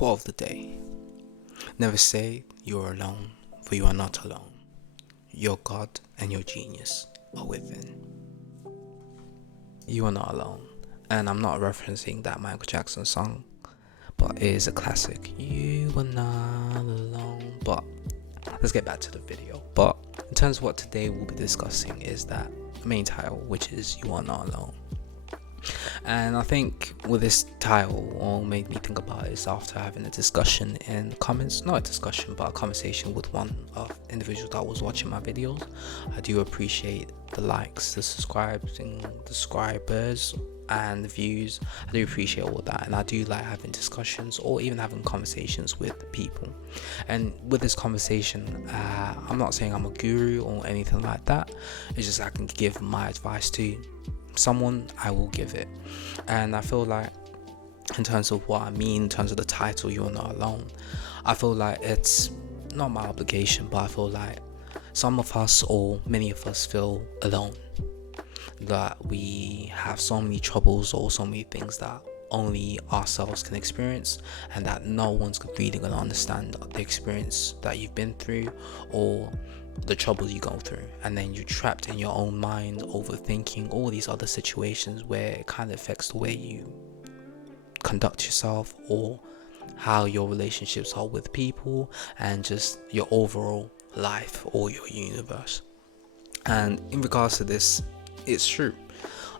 Quote of the day: never say you are alone, for you are not alone. Your God and your genius are within. You are not alone. And I'm not referencing that Michael Jackson song, but it is a classic. You are not alone. But let's get back to the video. But in terms of what today we'll be discussing is that main title, which is You Are Not Alone. And I think with this title, all made me think about is after having a discussion in the comments, not a discussion, but a conversation with one of the individuals that was watching my videos. I do appreciate the likes, the subscribers, and the views. I do appreciate all that, and I do like having discussions or even having conversations with people. And with this conversation, I'm not saying I'm a guru or anything like that. It's just I can give my advice to someone, I will give it. And I feel like in terms of what I mean, in terms of the title You Are Not Alone, I feel like it's not my obligation, but I feel like some of us or many of us feel alone, that we have so many troubles or so many things that only ourselves can experience, and that no one's really going to understand the experience that you've been through or the troubles you go through. And then you're trapped in your own mind, overthinking all these other situations where it kind of affects the way you conduct yourself or how your relationships are with people and just your overall life or your universe. And in regards to this, it's true.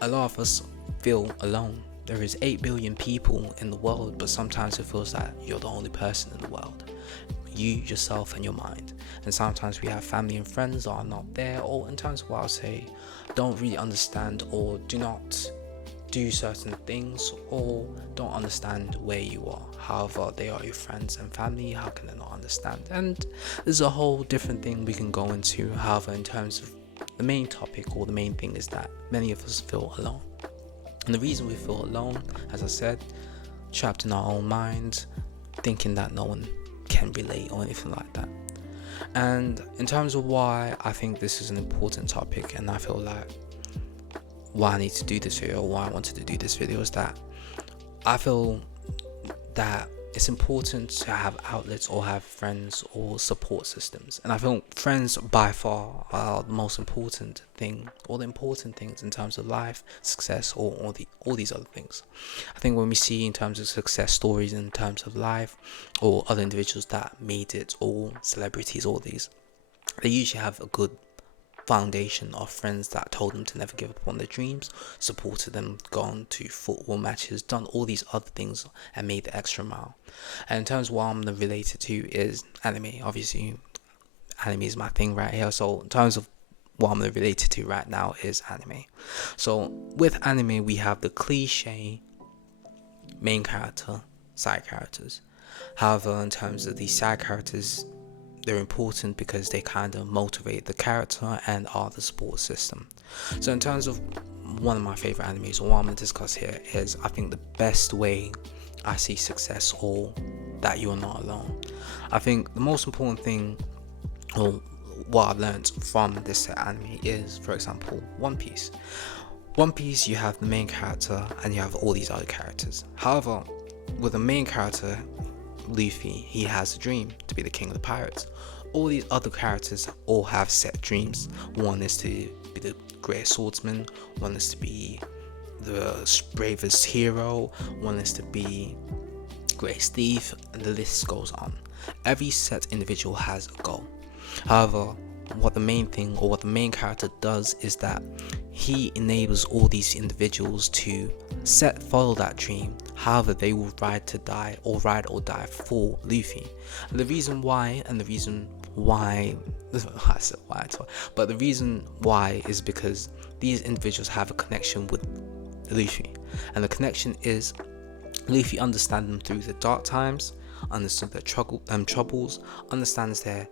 A lot of us feel alone. There is 8 billion people in the world, but sometimes it feels like you're the only person in the world. You, yourself, and your mind. And sometimes we have family and friends that are not there, or in terms of what I'll say, don't really understand or do not do certain things or don't understand where you are. However, they are your friends and family. How can they not understand? And there's a whole different thing we can go into. However, in terms of the main topic or the main thing is that many of us feel alone. And the reason we feel alone, as I said, trapped in our own minds, thinking that no one can relate or anything like that. And in terms of why I think this is an important topic, and I feel like why I need to do this video, or why I wanted to do this video, is that I feel that it's important to have outlets or have friends or support systems. And I feel friends by far are the most important thing, or the important things in terms of life, success, or all these other things. I think when we see in terms of success stories, in terms of life, or other individuals that made it, or celebrities, all these, they usually have a good foundation of friends that told them to never give up on their dreams, supported them, gone to football matches, done all these other things and made the extra mile. And in terms of what I'm related to is anime. Obviously anime is my thing right here, so in terms of what I'm related to right now is anime. So with anime we have the cliche main character, side characters. However, in terms of these side characters, they're important because they kind of motivate the character and are the support system. So in terms of one of my favorite animes, or what I'm going to discuss here, is I think the best way I see success, or that you are not alone. I think the most important thing, or what I've learned from this anime, is, for example, One Piece. One Piece, you have the main character and you have all these other characters. However, with the main character, Luffy, he has a dream to be the king of the pirates. All these other characters all have set dreams. One is to be the greatest swordsman, one is to be the bravest hero, one is to be greatest thief, and the list goes on. Every set individual has a goal. However, what the main thing, or what the main character does, is that he enables all these individuals to follow that dream. However, they will ride or die for Luffy. And the reason why I said why, but the reason why is because these individuals have a connection with Luffy, and the connection is Luffy understands them through the dark times, understands their troubles, understands their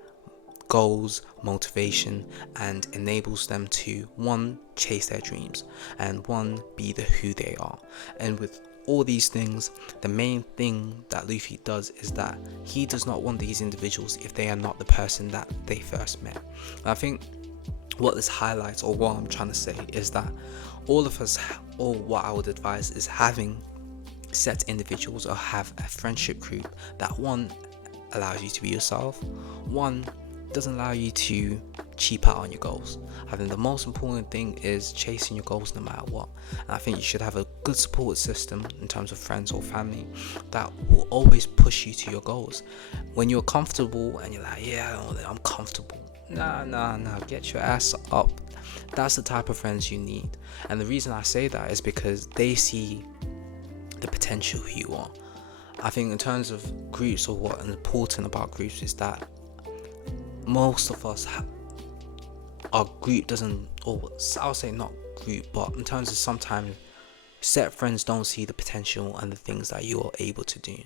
goals, motivation, and enables them to, one, chase their dreams, and one, be who they are. And with all these things, the main thing that Luffy does is that he does not want these individuals if they are not the person that they first met. And I think what this highlights, or what I'm trying to say, is that all of us, or what I would advise, is having set individuals or have a friendship group that, one, allows you to be yourself, one, doesn't allow you to cheap out on your goals. I think the most important thing is chasing your goals no matter what. And I think you should have a good support system in terms of friends or family that will always push you to your goals. When you're comfortable and you're like, yeah, I'm comfortable, nah, get your ass up. That's the type of friends you need. And the reason I say that is because they see the potential who you are. I think in terms of groups, or what's important about groups is that most of us our group doesn't, or I'll say not group, but in terms of sometimes set friends don't see the potential and the things that you are able to do,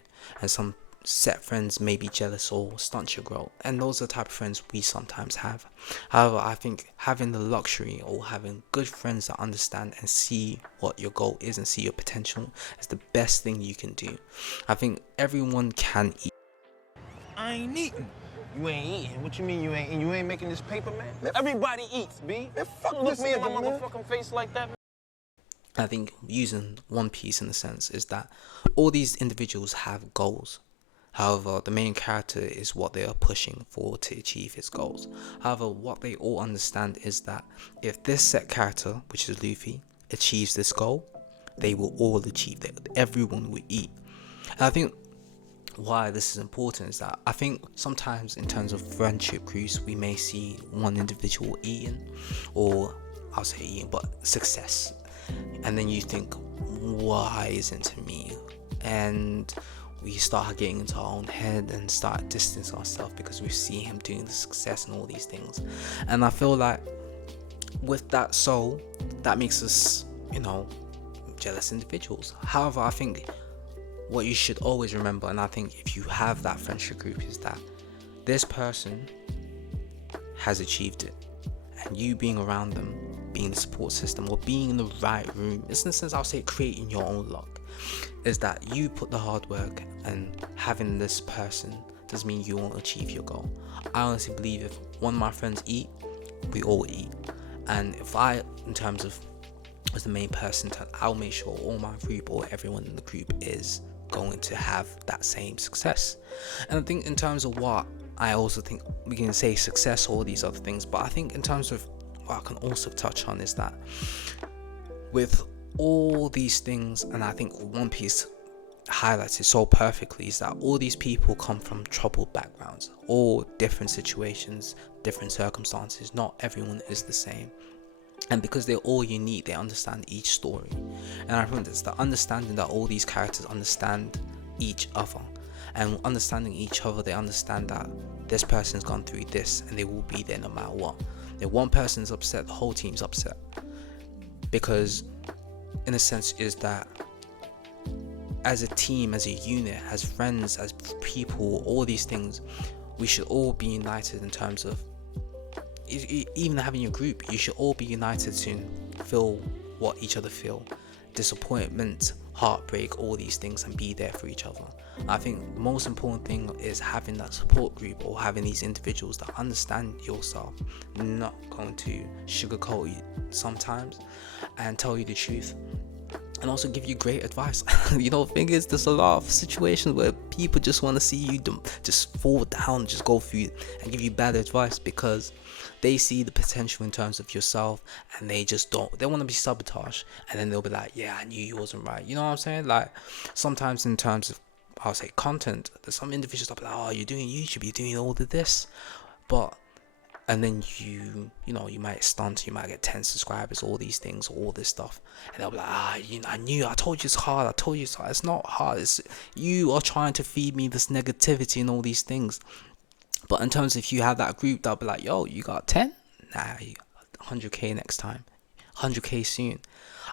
and some set friends may be jealous or stunt your growth, and those are the type of friends we sometimes have. However, I think having the luxury or having good friends that understand and see what your goal is and see your potential is the best thing you can do. I think everyone can eat. I ain't eating. You ain't eating? What you mean you ain't eating? You ain't making this paper, man? Everybody eats, B. Man, fuck look me in my motherfucking face like that, man. I think using One Piece in a sense is that all these individuals have goals. However, the main character is what they are pushing for to achieve his goals. However, what they all understand is that if this set character, which is Luffy, achieves this goal, they will all achieve that. Everyone will eat. And I think why this is important is that I think sometimes in terms of friendship groups, we may see one individual eating, or I'll say eating, but success. And then you think, why isn't it me? And we start getting into our own head and start distancing ourselves because we see him doing the success and all these things. And I feel like with that soul, that makes us, jealous individuals. However, I think what you should always remember, and I think if you have that friendship group, is that this person has achieved it, and you being around them, being the support system, or being in the right room, in a sense I'll say creating your own luck, is that you put the hard work, and having this person doesn't mean you won't achieve your goal. I honestly believe if one of my friends eat, we all eat. And if I, in terms of as the main person, I'll make sure all my group or everyone in the group is going to have that same success. And I think in terms of what I also think we can say success, all these other things, but I think in terms of what I can also touch on is that with all these things, and I think One Piece highlights it so perfectly, is that all these people come from troubled backgrounds, all different situations, different circumstances. Not everyone is the same, and because they're all unique, they understand each story. And I think it's the understanding that all these characters understand each other, and understanding each other, they understand that this person's gone through this and they will be there no matter what. If one person's upset, the whole team's upset, because in a sense is that as a team, as a unit, as friends, as people, all these things, we should all be united in terms of even having your group. You should all be united to feel what each other feel, disappointment, heartbreak, all these things, and be there for each other. I think the most important thing is having that support group, or having these individuals that understand yourself, not going to sugarcoat you sometimes and tell you the truth, and also give you great advice. The thing is, there's a lot of situations where people just want to see you just fall down, just go through and give you bad advice because they see the potential in terms of yourself, and they just don't. They want to be sabotaged, and then they'll be like, yeah, I knew you wasn't right. You know what I'm saying? Like, sometimes in terms of, I'll say, content, there's some individuals that be like, oh, you should be doing all of this, but and then you might stunt, you might get 10 subscribers, all these things, all this stuff, and they'll be like, I told you it's hard, it's not hard, it's you are trying to feed me this negativity and all these things. But in terms of if you have that group, they'll be like, yo, you got 10? Nah, 100k next time, 100k soon.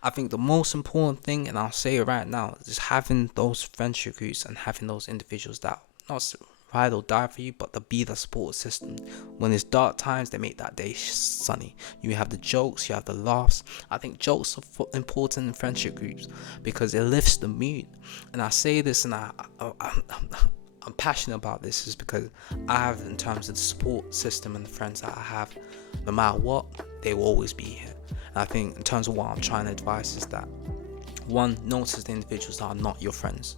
I think the most important thing, and I'll say it right now, is having those friendship groups and having those individuals that not ride or die for you, but to be the support system. When it's dark times, they make that day sunny. You have the jokes, you have the laughs. I think jokes are important in friendship groups because it lifts the mood. And I say this, and I'm passionate about this, is because I have, in terms of the support system and the friends that I have, no matter what, they will always be here. And I think in terms of what I'm trying to advise is that One, notice the individuals that are not your friends,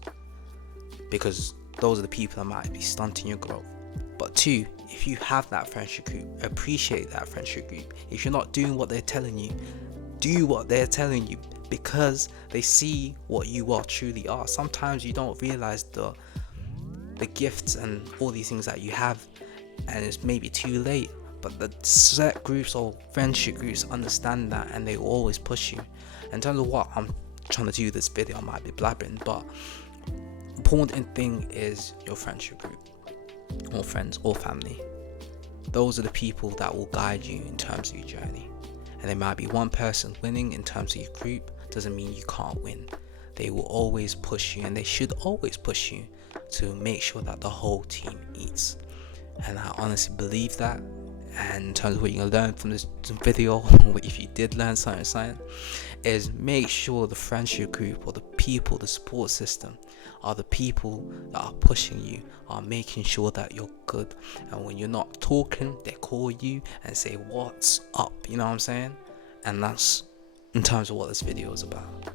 because those are the people that might be stunting your growth. But two, if you have that friendship group, appreciate that friendship group. If you're not doing what they're telling you, do what they're telling you, because they see what you truly are. Sometimes you don't realize the gifts and all these things that you have, and it's maybe too late. But the set groups or friendship groups understand that, and they will always push you. In terms of what I'm trying to do this video, I might be blabbering, but important thing is your friendship group, or friends or family. Those are the people that will guide you in terms of your journey. And there might be one person winning in terms of your group, doesn't mean you can't win. They will always push you, and they should always push you to make sure that the whole team eats. And I honestly believe that. And in terms of what you're going to learn from this video, if you did learn something, is make sure the friendship group or the people, the support system, are the people that are pushing you, are making sure that you're good. And when you're not talking, they call you and say, what's up? You know what I'm saying? And that's in terms of what this video is about.